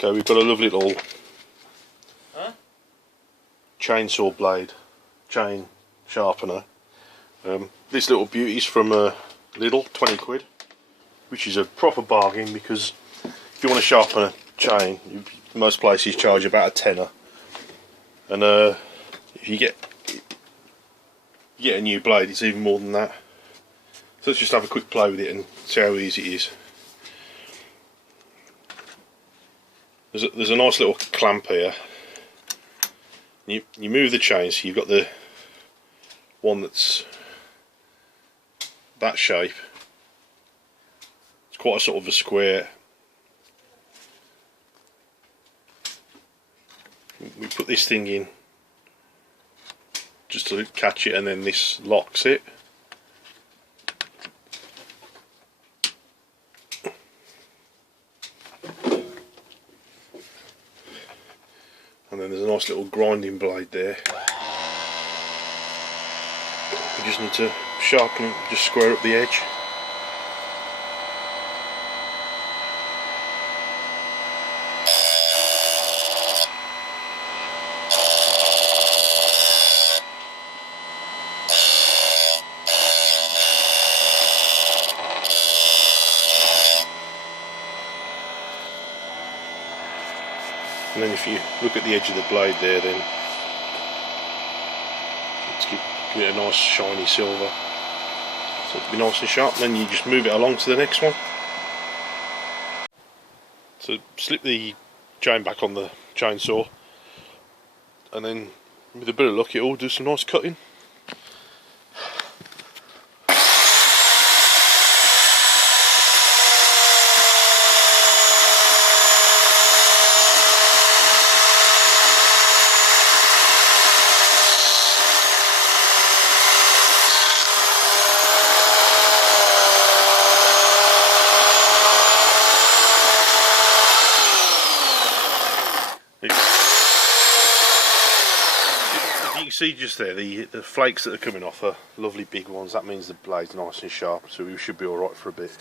Okay, we've got a lovely little chainsaw blade, chain sharpener. This little beauty's from Lidl, 20 quid, which is a proper bargain, because if you want to sharpen a chain, most places charge about a tenner, and if you get a new blade, it's even more than that. So let's just have a quick play with it and see how easy it is. There's a nice little clamp here. You move the chain, so you've got the one that's that shape. It's quite a sort of a square. We put this thing in just to catch it, and then this locks it. And then there's a nice little grinding blade there. You just need to sharpen it, just square up the edge. And then if you look at the edge of the blade there, then let's give it a nice shiny silver, so it'll be nice and sharp. And then you just move it along to the next one. So slip the chain back on the chainsaw, and then with a bit of luck it'll do some nice cutting. You can see just there the flakes that are coming off are lovely big ones. That means the blade's nice and sharp, so we should be alright for a bit.